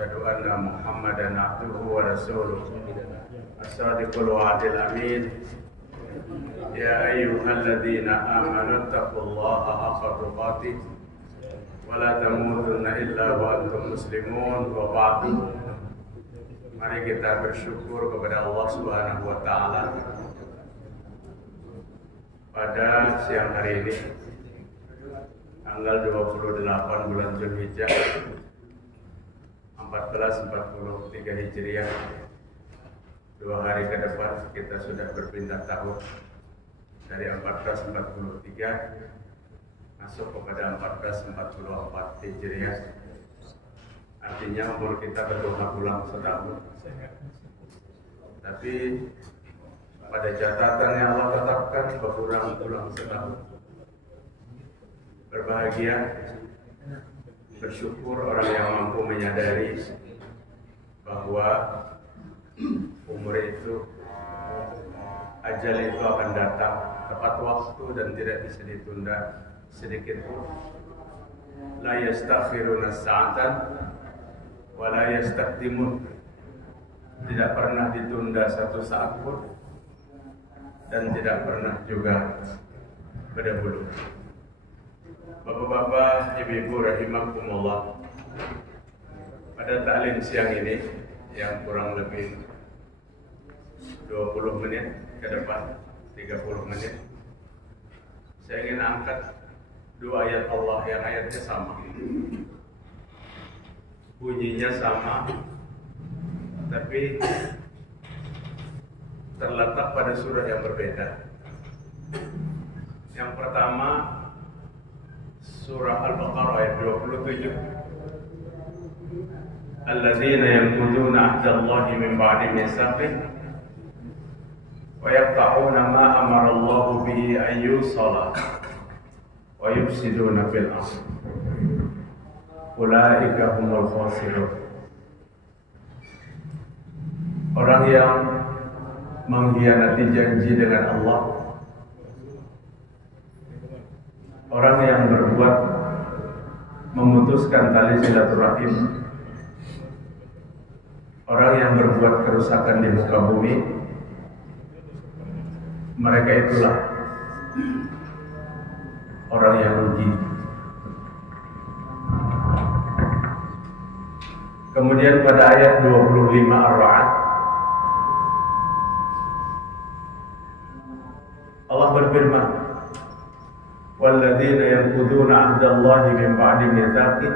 وأشهد أن محمدا عبده ورسوله الصادق الوعد الأمين يا أيها الذين آمنوا اتقوا الله حق تقاته ولا تموتن إلا وأنتم مسلمون. وبعد, mari kita bersyukur kepada Allah Subhanahu wa Ta'ala pada siang hari ini, tanggal 28 bulan Zulhijjah 1443 Hijriah. 2 hari ke depan kita sudah berpindah tahun dari 1443 masuk kepada 1444 Hijriah. Artinya umur kita bertambah pulang setahun. Tapi pada catatan yang Allah tetapkan berkurang pulang setahun. Berbahagia, bersyukur orang yang mampu menyadari bahwa umur itu, ajal itu akan datang tepat waktu dan tidak bisa ditunda sedikit pun. La yastakhiruna sa'atan wa la yastaqdimun. Tidak pernah ditunda satu saat pun dan tidak pernah juga berdahulu. Bapak-bapak, ibu-ibu rahimakumullah, pada taklim siang ini yang kurang lebih 20 menit ke depan, 30 menit, saya ingin angkat 2 ayat Allah yang ayatnya sama, bunyinya sama, tapi terletak pada surah yang berbeda. Yang pertama surah Al-Baqarah ayat 27. Alladzina yanquduna 'ahdallahi min ba'di mitsaqih wa yaqta'una ma amara Allahu bihi an yusala wa yufsiduna fil ardh. Ulaika humul khasirun. Orang yang mengkhianati janji dengan Allah, orang yang berbuat memutuskan tali silaturahim, orang yang berbuat kerusakan di muka bumi, mereka itulah orang yang rugi. Kemudian pada ayat 25 Ar-Ra'd, Allah berfirman, walladzina yanquduna 'ahdallahi min ba'di mitsaqih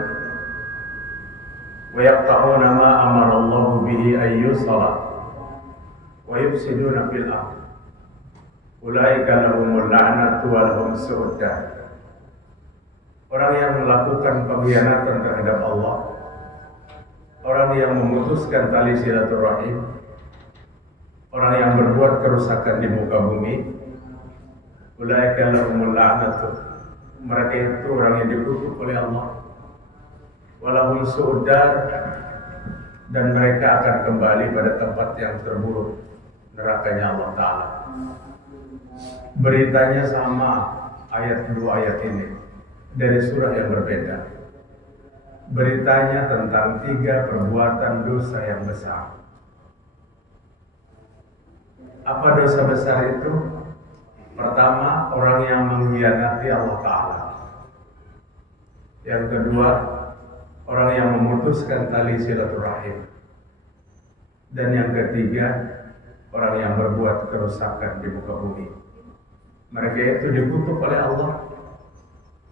wa yaqta'una ma amara Allahu bihi an yusala wa yufsiduna fil ardh. Ulaika lahumul la'natu wa lahum su'ud dar. Orang yang melakukan pengkhianatan terhadap Allah, orang yang memutuskan tali silaturahim, orang yang berbuat kerusakan di muka bumi, ulaika lahumul la'natu, mereka itu orang yang dikutuk oleh Allah, walahum su'ud dar, dan mereka akan kembali pada tempat yang terburuk, nerakanya Allah Ta'ala. Beritanya sama, ayat 2 ayat ini dari surah yang berbeda. Beritanya tentang 3 perbuatan dosa yang besar. Apa dosa besar itu? Pertama, orang yang mengkhianati Allah Ta'ala. Yang kedua, orang yang memutuskan tali silaturahim. Dan yang ketiga, orang yang berbuat kerusakan di muka bumi. Mereka itu dikutuk oleh Allah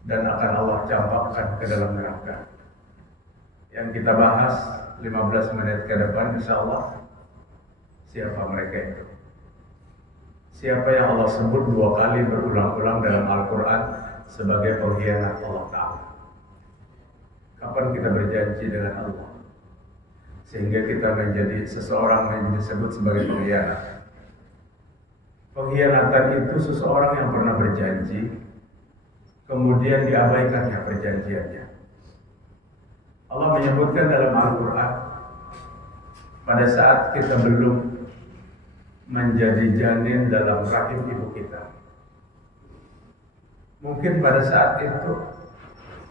dan akan Allah campakkan ke dalam neraka. Yang kita bahas 15 menit ke depan insyaallah, siapa mereka itu. Siapa yang Allah sebut 2 kali berulang-ulang dalam Al-Quran sebagai pengkhianat Allah Ta'ala. Kapan kita berjanji dengan Allah sehingga kita menjadi seseorang yang disebut sebagai pengkhianat? Pengkhianatan itu seseorang yang pernah berjanji kemudian diabaikannya perjanjiannya. Allah menyebutkan dalam Al-Quran, pada saat kita belum menjadi janin dalam rahim ibu kita, mungkin pada saat itu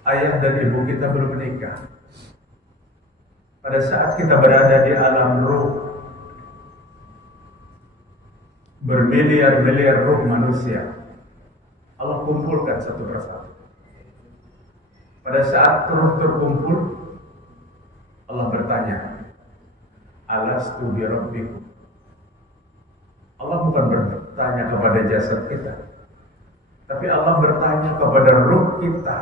ayah dan ibu kita belum menikah. pada saat kita berada di alam ruh, bermiliar-miliar ruh manusia, Allah kumpulkan satu persatu. Pada saat ruh terkumpul, Allah bertanya, alastu bi rabbikum. Allah bukan bertanya kepada jasad kita, tapi Allah bertanya kepada ruh kita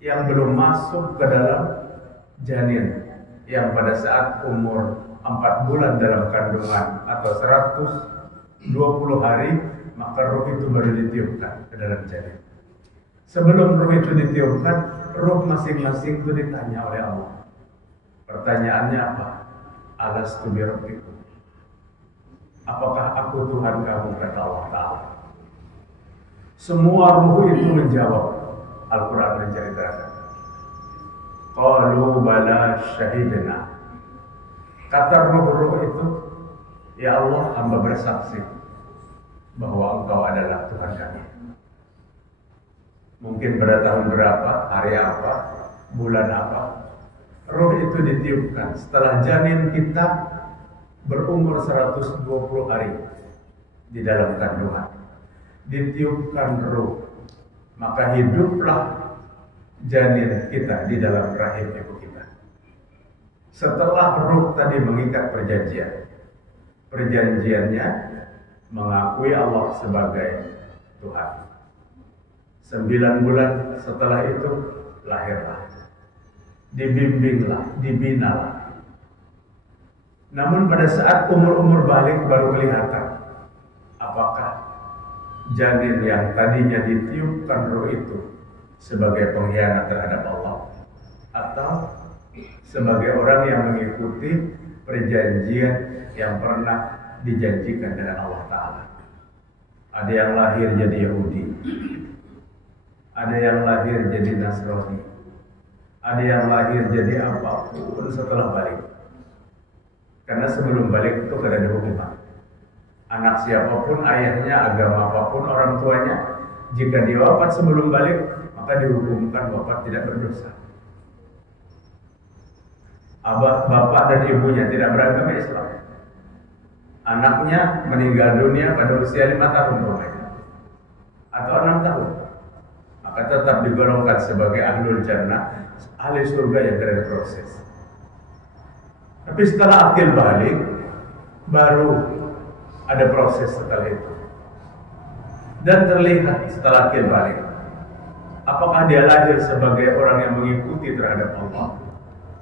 yang belum masuk ke dalam janin, yang pada saat umur 4 bulan dalam kandungan atau 120 hari, maka ruh itu baru ditiupkan ke dalam janin. Sebelum ruh itu ditiupkan, ruh masing-masing itu ditanya oleh Allah. Pertanyaannya apa? Alastu bi rabbikum. Apakah aku Tuhan kamu, kata Allah Ta'ala. Semua ruh itu menjawab. Al-Quran menceritakan, qalu bala syahidna. Kata ruh-ruh itu, ya Allah, hamba bersaksi bahwa Engkau adalah Tuhan kami. Mungkin pada tahun berapa, hari apa, bulan apa, ruh itu ditiupkan setelah janin kita berumur 120 hari di dalam kandungan. Ditiupkan ruh, maka hiduplah janin kita di dalam rahim ibu kita. Setelah ruh tadi mengikat perjanjian, perjanjiannya mengakui Allah sebagai Tuhan. 9 bulan setelah itu lahirlah, dibimbinglah, dibinalah. Namun pada saat umur-umur balik baru kelihatan apakah janin yang tadinya ditiupkan ruh itu sebagai pengkhianat terhadap Allah, atau sebagai orang yang mengikuti perjanjian yang pernah dijanjikan dengan Allah Ta'ala. Ada yang lahir jadi Yahudi, ada yang lahir jadi Nasrani, ada yang lahir jadi apapun setelah balik. Karena sebelum balik itu tidak ada hukuman. Anak siapapun, ayahnya, agama apapun, orang tuanya, jika dia wafat sebelum balik, maka dihukumkan wafat tidak berdosa. Bapak dan ibunya tidak beragama Islam, anaknya meninggal dunia pada usia 5 tahun atau 6 tahun, maka tetap digolongkan sebagai ahlul jannah, ahli surga yang tidak ada proses. Tapi setelah akil balik, baru ada proses setelah itu. Dan terlihat setelah akil balik, apakah dia lahir sebagai orang yang mengikuti terhadap Allah,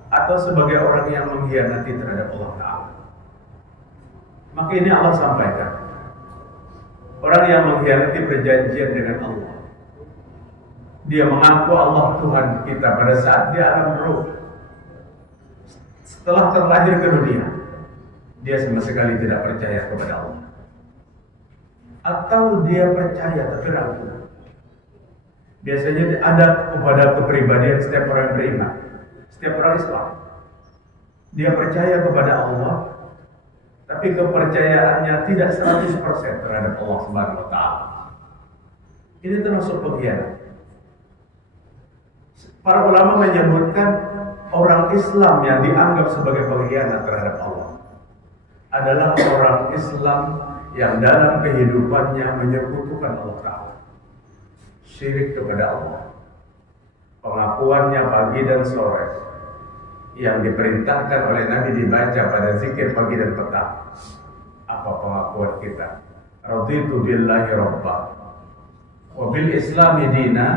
atau sebagai orang yang mengkhianati terhadap Allah Ta'ala. Maka ini Allah sampaikan, orang yang mengkhianati perjanjian dengan Allah, dia mengaku Allah Tuhan kita pada saat dia alam ruh. Setelah terlahir ke dunia, dia sama sekali tidak percaya kepada Allah. Atau dia percaya tapi ragu. Biasanya ada kepada kepribadian setiap orang beriman, setiap orang Islam. Dia percaya kepada Allah, tapi kepercayaannya tidak 100% terhadap Allah Subhanahu wa Ta'ala. Ini termasuk pengkhianat. Para ulama menyebutkan orang Islam yang dianggap sebagai pengkhianat terhadap Allah adalah orang Islam yang dalam kehidupannya menyekutukan Allah Ta'ala, syirik kepada Allah. Pengakuannya pagi dan sore yang diperintahkan oleh Nabi dibaca pada zikir pagi dan petang. Apa pengakuan kita? Raditu billahi rabba wa bil islami dina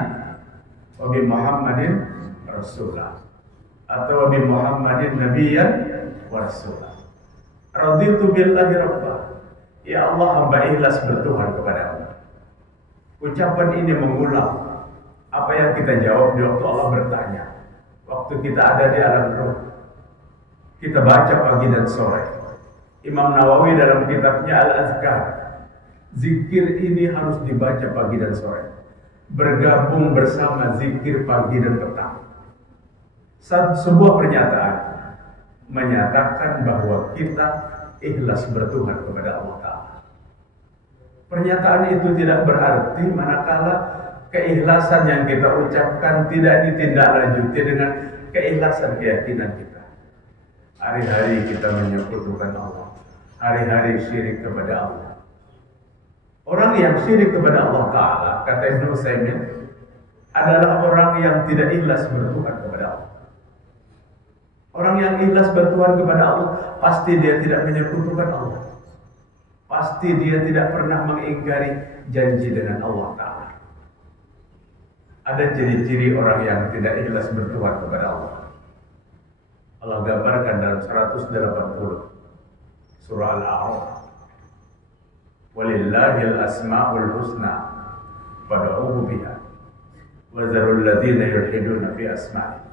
wa bi Muhammadin rasulah, atau wa bi Muhammadin nabiyyan wa rasulah. Raditu billahi rabba, ya Allah, hamba ikhlas bertuhan kepadamu. Ucapan ini mengulang apa yang kita jawab di waktu Allah bertanya, waktu kita ada di alam ruh. Kita baca pagi dan sore. Imam Nawawi dalam kitabnya Al-Azkar, zikir ini harus dibaca pagi dan sore, bergabung bersama zikir pagi dan petang. Sebuah pernyataan menyatakan bahwa kita ikhlas bertuhan kepada Allah Ta'ala. Pernyataan itu tidak berarti manakala keikhlasan yang kita ucapkan tidak ditindaklanjuti dengan keikhlasan keyakinan kita. hari-hari kita menyekutukan Allah, hari-hari syirik kepada Allah. Orang yang syirik kepada Allah Ta'ala, kata Ibnu Utsaimin, adalah orang yang tidak ikhlas bertuhan kepada Allah. Orang yang ikhlas bertuhan kepada Allah, pasti dia tidak menyekutukan Allah. Pasti dia tidak pernah mengingkari janji dengan Allah Ta'ala. Ada ciri-ciri orang yang tidak ikhlas bertuhan kepada Allah. Allah gambarkan dalam 180 surah Al-A'raf. Walillahil asma'ul husna fad'uhu biha wa zarul ladzina yulhiduna fi asma'i.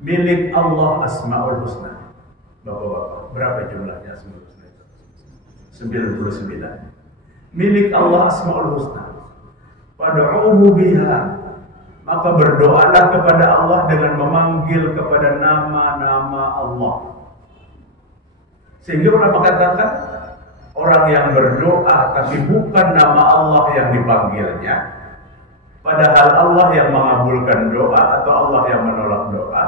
Milik Allah asma'ul husna. Bapak-bapak, berapa jumlahnya asma'ul husna itu? 99. Milik Allah asma'ul husna. Fad'uhu biha. Maka berdoalah kepada Allah dengan memanggil kepada nama-nama Allah. Sehingga ulama katakan, orang yang berdoa tapi bukan nama Allah yang dipanggilnya, padahal Allah yang mengabulkan doa atau Allah yang menolak doa,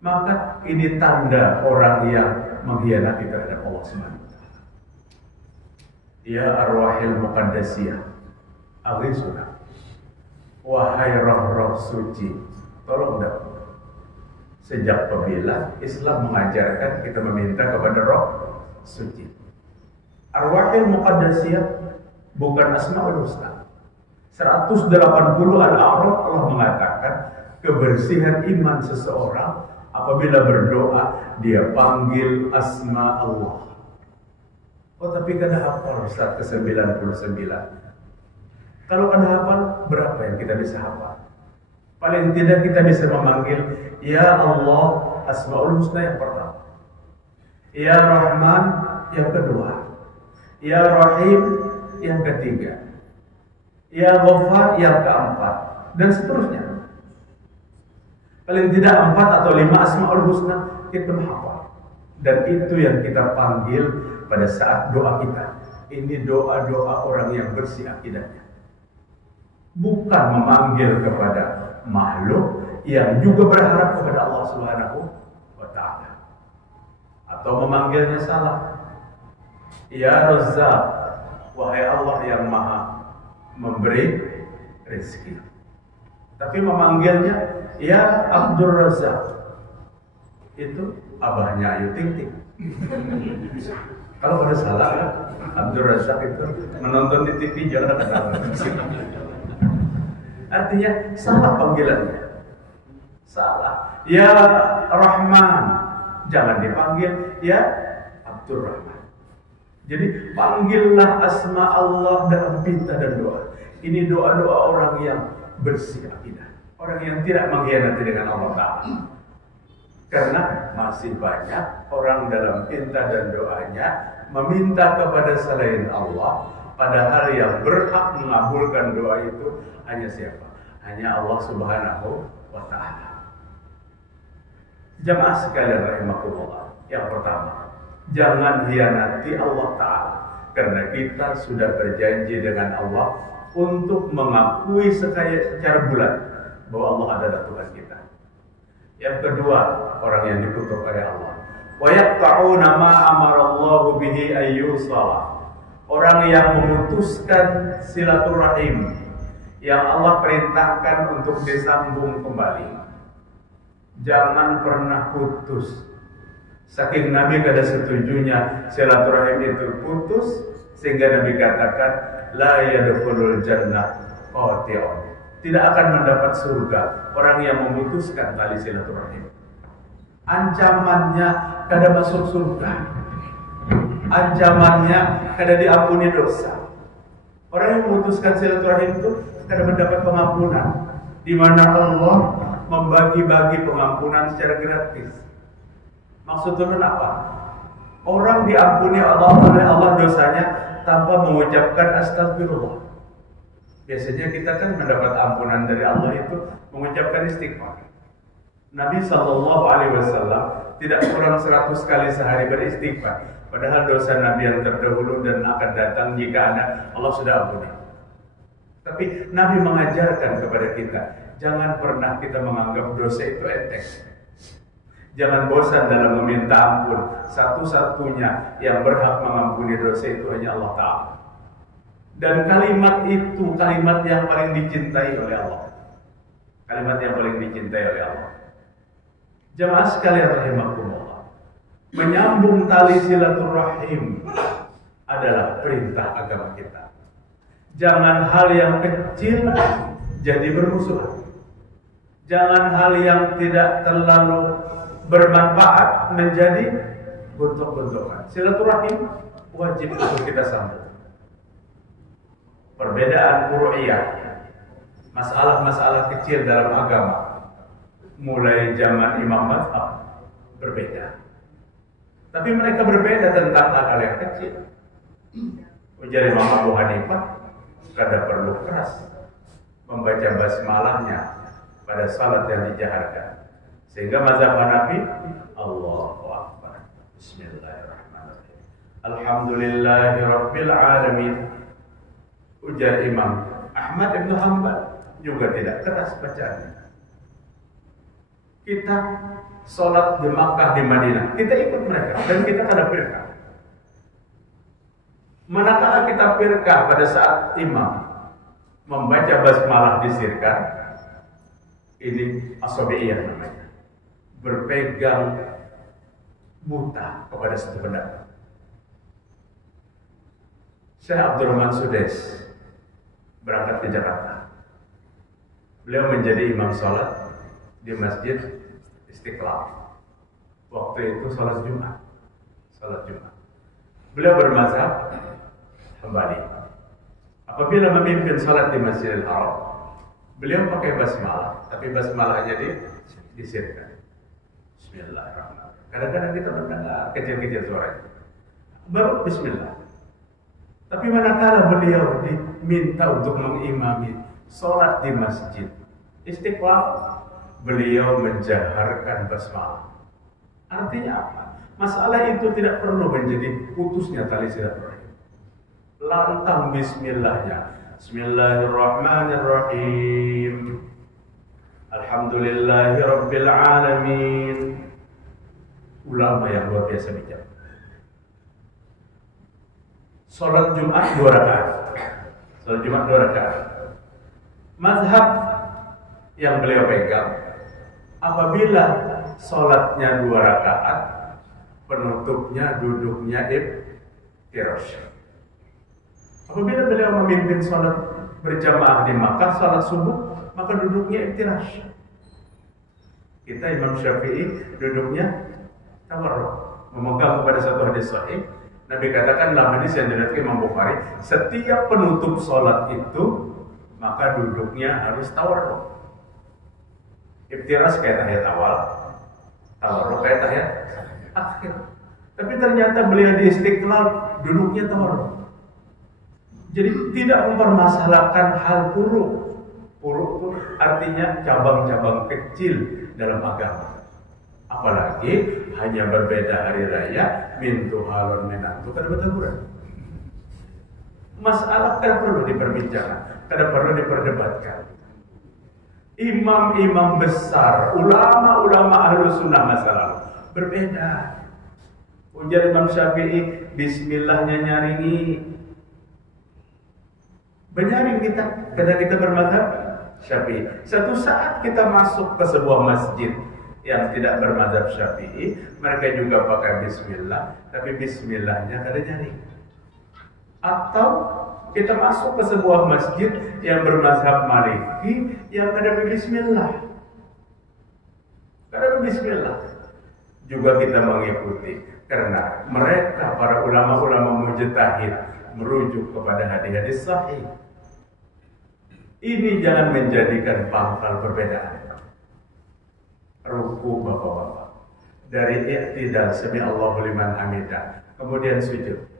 maka ini tanda orang yang mengkhianati terhadap Allah SWT. Ya arwahil muqaddasiyah, aghisuna. Wahai roh-roh suci, tolong dah. Sejak apabila Islam mengajarkan kita meminta kepada roh suci. Arwahil muqaddasiyah bukan asmaul husna. 180 Al-A'raf Allah mengatakan kebersihan iman seseorang apabila berdoa dia panggil asma Allah. Oh tapi kada hafal Ustaz ke-99. Kalau kada hafal berapa yang kita bisa hafal? Paling tidak kita bisa memanggil Ya Allah asmaul husna yang pertama, Ya Rahman yang kedua, Ya Rahim yang ketiga, Ya Ghaffar yang keempat, dan seterusnya. Paling tidak 4 atau 5 asmaul husna kita menghafal. Dan itu yang kita panggil pada saat doa kita. Ini doa-doa orang yang bersih akidahnya. Bukan memanggil kepada makhluk yang juga berharap kepada Allah Subhanahu wa Ta'ala. Atau memanggilnya salah. Ya Razzaq, wahai Allah yang maha memberi rezeki. Tapi memanggilnya Ya Abdul Razzaq, itu abahnya Ayu Ting Ting. Kalau ada salah kan, Abdul Razzaq itu menonton di TV jangan ketawa. Artinya salah panggilannya. Salah. Ya Rahman, jangan dipanggil Ya Abdul Rahman. Jadi panggillah asma Allah dalam pinta dan doa. Ini doa-doa orang yang bersih akidah, orang yang tidak mengkhianati dengan Allah Ta'ala. Karena masih banyak orang dalam pinta dan doanya meminta kepada selain Allah, padahal yang berhak mengabulkan doa itu hanya siapa? Hanya Allah Subhanahu wa Ta'ala. Jamaah sekalian rahimakumullah. Yang pertama, jangan hianati Allah Ta'ala, karena kita sudah berjanji dengan Allah untuk mengakui secara bulat bahwa Allah adalah Tuhan kita. Yang kedua, orang yang dikutuk oleh Allah. Wa yaqta'una ma amarallahu bihi ayyusala. Orang yang memutuskan silaturahim yang Allah perintahkan untuk disambung kembali. Jangan pernah putus. Saking Nabi kada setujunya silaturahim itu putus, sehingga Nabi katakan la yadkhulul jannah qati'un. Tidak akan mendapat surga orang yang memutuskan tali silaturahim. Ancamannya kada masuk surga. Ancamannya kada diampuni dosa. Orang yang memutuskan silaturahim itu kada mendapat pengampunan, di mana Allah membagi-bagi pengampunan secara gratis. Maksudnya apa? Orang diampuni oleh Allah dosanya tanpa mengucapkan astagfirullah. Biasanya kita kan mendapat ampunan dari Allah itu mengucapkan istighfar. Nabi SAW tidak kurang 100 kali sehari beristighfar. Padahal dosa Nabi yang terdahulu dan akan datang jika ada, Allah sudah ampuni. Tapi Nabi mengajarkan kepada kita, jangan pernah kita menganggap dosa itu enteng. Jangan bosan dalam meminta ampun. Satu-satunya yang berhak mengampuni dosa itu hanya Allah Ta'ala. Dan kalimat itu kalimat yang paling dicintai oleh Allah. Kalimat yang paling dicintai oleh Allah. Jamaah sekalian rahimakumullah, menyambung tali silaturahim adalah perintah agama kita. Jangan hal yang kecil jadi bermusuhan. Jangan hal yang tidak terlalu bermanfaat menjadi gontok-gontokan. Silaturahim wajib untuk kita sambung. Perbedaan furu'iyah, masalah-masalah kecil dalam agama, mulai zaman Imam Mazhab berbeda. Tapi mereka berbeda tentang hal yang kecil. Ujar Imam Abu Hanifah, kada perlu keras membaca basmalahnya pada salat yang dijaharkan. Sehingga mazhab Hanafi, Allahu Akbar, Bismillahirrahmanirrahim, Alhamdulillahi Rabbil Alamin. Ujar Imam Ahmad Ibn Hanbal, juga tidak keras bacaannya. Kita sholat di Makkah, di Madinah, kita ikut mereka dan kita kada firqah. Manakala kita firqah pada saat imam membaca basmalah disirkan, ini asabiyyah namanya, berpegang buta kepada satu pendapat. Syekh Abdurrahman Sudes berangkat ke Jakarta. Beliau menjadi imam sholat di Masjid Istiqlal. Waktu itu sholat Jumat. Beliau bermazhab Hambali. Apabila memimpin sholat di Masjidil Haram, beliau pakai basmalah, tapi basmalahnya disirkan. Bismillahirrahmanirrahim. Kadang-kadang kita mendengar kecil-kecil suaranya, baru Bismillah. Tapi manakala beliau diminta untuk mengimami sholat di Masjid Istiqlal, beliau menjaharkan basmalah. Artinya apa? Masalah itu tidak perlu menjadi putusnya tali silaturahim. Lantang bismillahnya. Bismillahirrahmanirrahim. Alhamdulillahi Rabbil Alamin. Ulama yang luar biasa bijak. Sholat Jumat 2 rakaat. Mazhab yang beliau pegang, apabila sholatnya 2 rakaat, penutupnya duduknya iftirash. Apabila beliau memimpin sholat berjamaah di Makkah, sholat subuh, maka duduknya iftirash. Kita Imam Syafi'i duduknya tawarruk, memegang kepada satu hadis sahih. Nabi katakan dalam hadis yang diriwayatkan Imam Bukhari, setiap penutup sholat itu maka duduknya harus tawarruk. Iftirash kayak tahiyat awal, tawarruk kayak tahiyat akhir. Tapi ternyata beliau di Istiqlal duduknya tawarruk. Jadi tidak mempermasalahkan hal furu'. Furu' itu artinya cabang-cabang kecil dalam agama. Apalagi hanya berbeda hari raya, mintu halon menantu kada bertaburan. Masalah kada perlu diperbincangkan, kada perlu diperdebatkan. Imam-imam besar, ulama-ulama ahlu sunnah masa lalu berbeda. Ujar Imam Syafi'i, bismillahnya nyaringi. Benyaring kita, karena kita bermadzhab Syafi'i. Satu saat kita masuk ke sebuah masjid yang tidak bermadzhab Syafi'i, mereka juga pakai bismillah, tapi bismillahnya kada nyaring. Atau kita masuk ke sebuah masjid yang bermazhab Maliki yang kada berbismillah. Kada berbismillah. Juga kita mengikuti karena mereka para ulama-ulama mujtahid merujuk kepada hadis-hadis sahih. Ini jangan menjadikan pangkal perbedaan. Ruku bapak-bapak, dari i'tidal sami Allahu liman hamidah, kemudian sujud.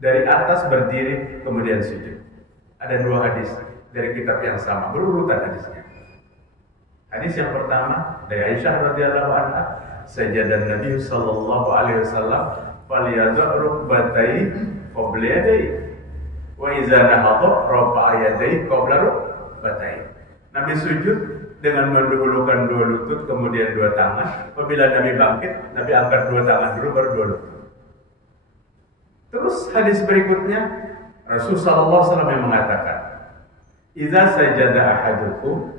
Dari atas berdiri, kemudian sujud. Ada 2 hadis dari kitab yang sama, berurutan hadisnya. Hadis yang pertama dari Aisyah radhiyallahu anha, sajadan Nabi sallallahu alaihi wasallam faliyadhu rukbatayhi qabla yadayhi wa idza nahadha rafa'a yadayhi qabla rukbatayhi. Nabi sujud dengan mendahulukan dua lutut kemudian dua tangan. Apabila Nabi bangkit, Nabi angkat dua tangan dulu baru dua lutut. Terus hadis berikutnya Rasulullah SAW yang mengatakan, "Idza sajada ahadukum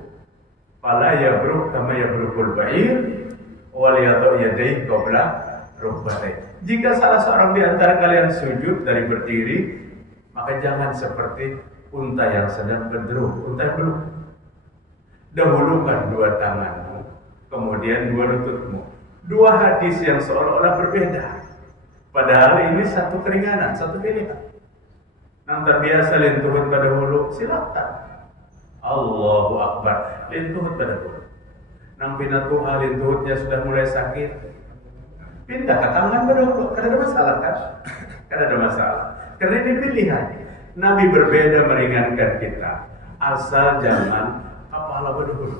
fala yabruk kama yabrukul ba'ir wal yadau yadayhi qabla rukbatayhi." Jika salah seorang di antara kalian sujud dari berdiri, maka jangan seperti unta yang sedang berderuk. Unta yang belum. Dahulukan dua tanganmu, kemudian dua lututmu. Dua hadis yang seolah-olah berbeda. Padahal ini satu keringanan, satu pilihan. Nang terbiasa lentuhut pada hulu, silakan. Allahu Akbar, lentuhut pada hulu. Nang pinatuha lentuhutnya sudah mulai sakit, pindah ke tangan pada hulu. Kan ada masalah kan? Kan ada masalah. Karena ini pilihan. Nabi berbeda meringankan kita. Asal jangan kepala pada hulu.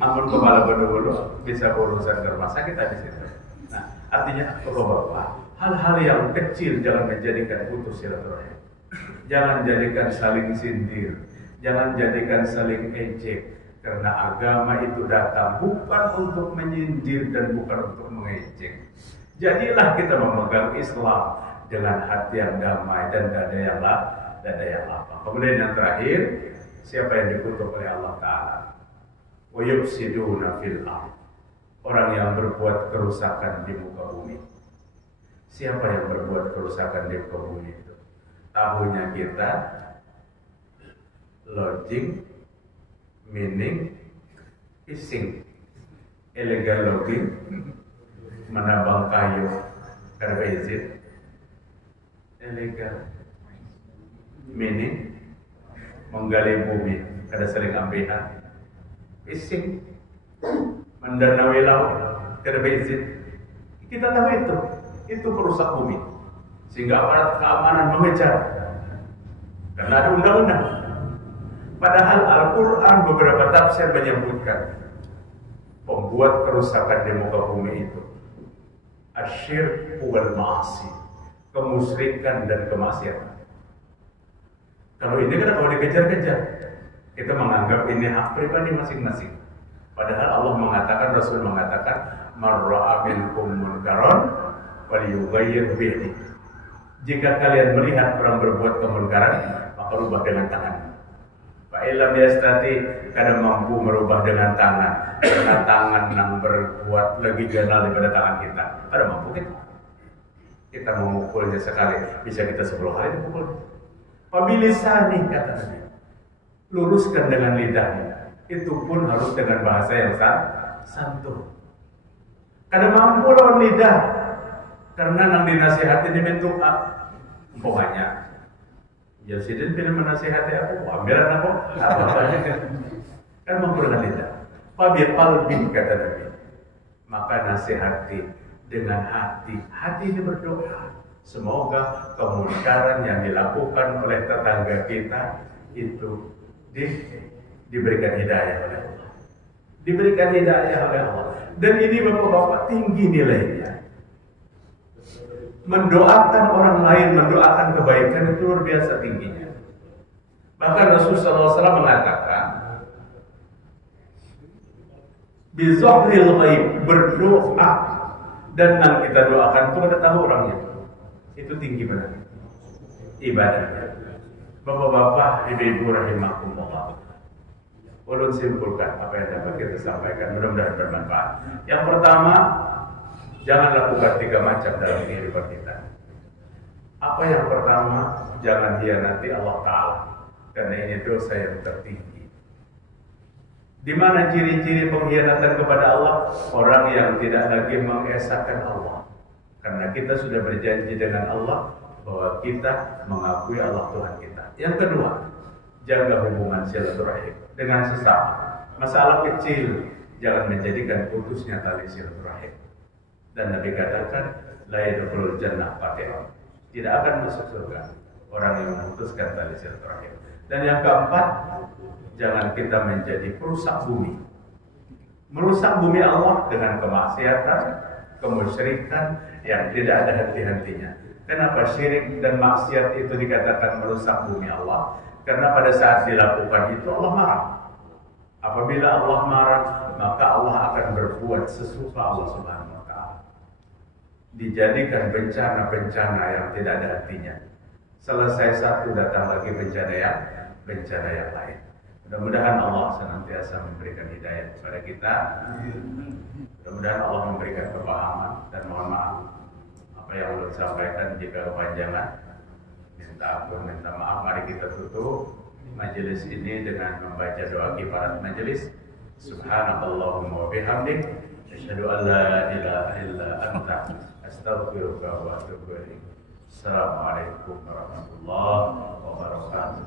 Ampun kepala pada hulu bisa urusan ke rumah sakit di situ. Nah, artinya Bapak-bapak, hal-hal yang kecil jangan menjadikan putus silaturahim. Jangan jadikan saling sindir, jangan jadikan saling ejek. Karena agama itu datang bukan untuk menyindir dan bukan untuk mengejek. Jadilah kita memegang Islam dengan hati yang damai dan dada yang lapang. Kemudian yang terakhir, siapa yang dikutuk oleh Allah Ta'ala? Wa yufsiduna fil ardh. Orang yang berbuat kerusakan di muka bumi. Siapa yang berbuat kerusakan di muka bumi itu? Tahunya kita, lodging, mining, fishing, illegal logging, menambang kayu, tanpa izin, illegal mining, menggali bumi, ada seling ambihan, fishing, mendanai laut, tanpa izin. Kita tahu itu perusak bumi, sehingga aparat keamanan mengejar, karena ada undang-undang. Padahal Al-Quran beberapa tafsir menyebutkan pembuat kerusakan di muka bumi itu asyirk wal ma'asi, kemusyrikan dan kemaksiatan. Kalau ini kan kalau dikejar-kejar, kita menganggap ini hak pribadi masing-masing. Padahal Allah mengatakan, Rasul mengatakan, marra'a minkum munkaron falyughayyir biyadihi. Jika kalian melihat orang berbuat kemunkaran, maka rubah dengan tangan. Fa'ilam yastati, kadang mampu merubah dengan tangan. Karena tangan yang berbuat lebih general daripada tangan kita. Ada mampu kita memukulnya sekali, bisa kita 10 kali dipukul. Pabilisani, kata Nabi, luruskan dengan lidahnya. Itu pun harus dengan bahasa yang santun. Kadang mampu lawan lidah, karena nang dinasihati dibentuk pokoknya. Presiden pilih menasihati aku, ambilan aku, apa-apa kan mampu dengan lidah. Fabil qalbin, kata Nabi, maka nasihati dengan hati. Hati ini berdoa, semoga kemunkaran yang dilakukan oleh tetangga kita itu diberikan hidayah oleh Allah. Diberikan hidayah oleh Allah. Dan ini Bapak-bapak tinggi nilainya. Mendoakan orang lain, mendoakan kebaikan itu luar biasa tingginya. Bahkan Rasulullah SAW mengatakan, bizohril ghaib, berdoa dan yang kita doakan itu ada tahu orangnya. Itu tinggi benar ibadahnya. Bapak-bapak, ibu-ibu rahimakumullah, ulun simpulkan apa yang dapat kita sampaikan, mudah-mudahan bermanfaat. Yang pertama, jangan lakukan 3 macam dalam kehidupan kita. Apa yang pertama? Jangan hianati Allah Ta'ala, karena ini dosa yang tertinggi. Di mana ciri-ciri pengkhianatan kepada Allah? Orang yang tidak lagi mengesahkan Allah. Karena kita sudah berjanji dengan Allah bahwa kita mengakui Allah Tuhan kita. Yang kedua, jaga hubungan silaturahim dengan sesama. Masalah kecil jangan menjadikan putusnya tali silaturahim. Dan Nabi katakan, la yadkhulul jannah qati'un, tidak akan masuk surga orang yang memutuskan tali silaturahim. Dan yang keempat, jangan kita menjadi perusak bumi. Merusak bumi Allah dengan kemaksiatan, kemusyrikan yang tidak ada henti-hentinya. Kenapa syirik dan maksiat itu dikatakan merusak bumi Allah? Karena pada saat dilakukan itu Allah marah. Apabila Allah marah, maka Allah akan berbuat sesuka Allah Subhanahu wa taala. Dijadikan bencana-bencana yang tidak ada artinya. Selesai satu, datang lagi bencana yang lain. Mudah-mudahan Allah senantiasa memberikan hidayah kepada kita. Mudah-mudahan Allah memberikan kepahaman, dan mohon maaf apa yang belum sampaikan jika kepanjangan. Minta ampun, minta maaf. Mari kita tutup majelis ini dengan membaca doa kifarat majelis. Subhanallahumma wa bihamdik, asyhadu an la ilaha illa anta, astaghfiruka wa atubu ilaik. Assalamualaikum warahmatullahi wabarakatuh.